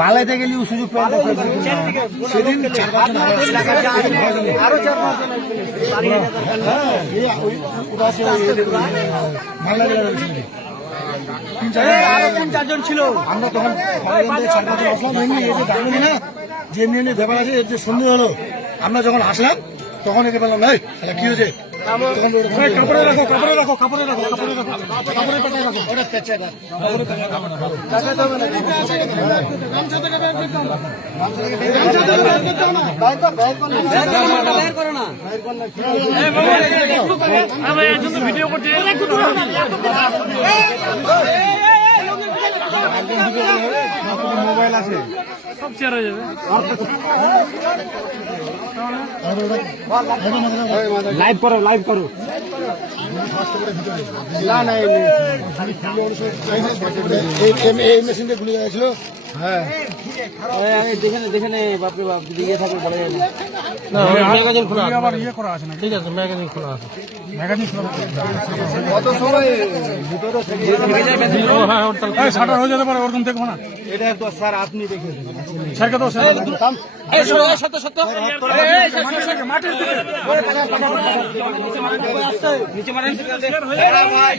পালাইতে গেলে সুযোগ সেদিন তিন চারজন ছিল। আমরা তখন আসলাম না যে এমনি ব্যাপার আছে এর যে সন্দেহ হলো। আমরা যখন আসলাম তখন একে বললাম ভাই কি হয়েছে, কাপড়ে রাখো কাপড়ে রাখো কাপড়ে রাখো কাপড়ে রাখো কাপড়ের পাতায় রাখো ভিডিও করছে মোবাইল আছে সব শেয়ার হয়ে যাবে। লাইভ করো লাইভ করো না না এই মেশিনটা খুলে গেছিল। হ্যাঁ দেখে নে বাপরে বাপ দিকে থাকে বলা যায় না। ম্যাগাজিন খোলা আবার ইয়ে করা আছে না, ঠিক আছে ম্যাগাজিন খোলা আছে, ম্যাগাজিন খোলা কত সময় ভিতরে থেকে হ্যাঁ শাটার হয়ে যেতে পারে ওরকম দেখবো না। এটা তো স্যার আপনি দেখে স্যারকে তো এই সত্য সত্য মাটির দিকে নিচে মারেন ভাই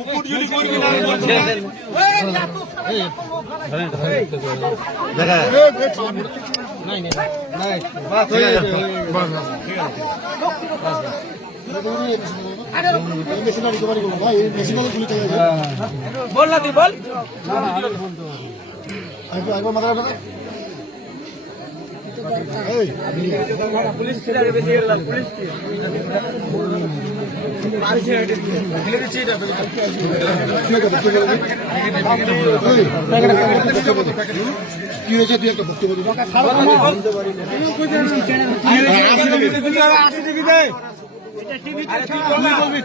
উপর যদি করবি না দেখা নাই নাই নাই বাস হয়ে যাবে বাস ঠিক আছে মেশিনারি কভার করব ভাই এই মেশিনারি গুলি চলে যাবে বল না দি বল একবার মাথা রাখো এই পুলিশ কে বেশি গেল পুলিশ কি মারছে ঢেলে দিছি এটা কি হয়েছে তুই একটা বক্তব্য দিবি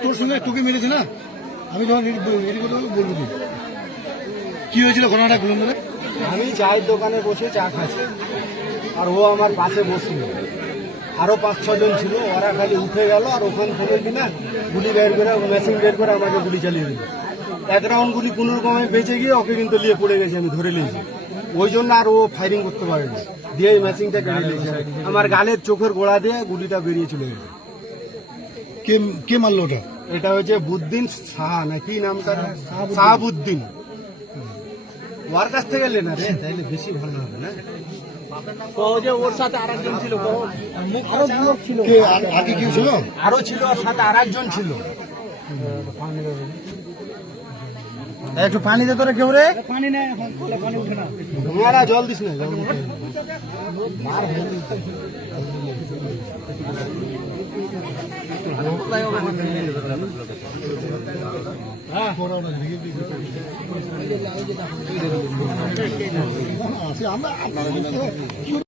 তোর সঙ্গে তোকে মেরেছে না, আমি যখন বলবো কি হয়েছিল ঘটনাটা বলুন ধরে। আমি চায়ের দোকানে বসে চা খাচ্ছি আর ও আমার পাশে বসছিল, আরো 5-6 জন ছিল, ওরা খালি উঠে গেল আর ওখান থেকে কিনা গুলি বের করে মেশিন বের করে আমাকে গুলি চালিয়ে দিল। এক রাউন্ড গুলি কোনো রকমে বেঁচে গিয়ে ওকে কিন্তু নিয়ে পড়ে গেছে, আমি ধরে নিয়েছি, ওই জন্য আর ও ফায়ারিং করতে পারেনি, দিয়ে এই মেশিনটা কেড়ে নিয়েছে। আমার গালের চোখের গোড়া দিয়ে গুলিটা বেরিয়ে চলে গেছে। কে মারলো ওটা? এটা হচ্ছে বুদ্দিন সাহা না কি নাম তার, সাহাবুদ্দিন। ওর কাছ থেকে লেনা রে, তাইলে বেশি ভালো হবে না। ওর সাথে আরেকজন ছিল, আগে কি ছিল, আরো ছিল, ওর সাথে আরেকজন ছিল। একটু পানি দে তোরা কেউ রে, পানি নেই পানি উঠে না, তোমারা জল দিস না আমরা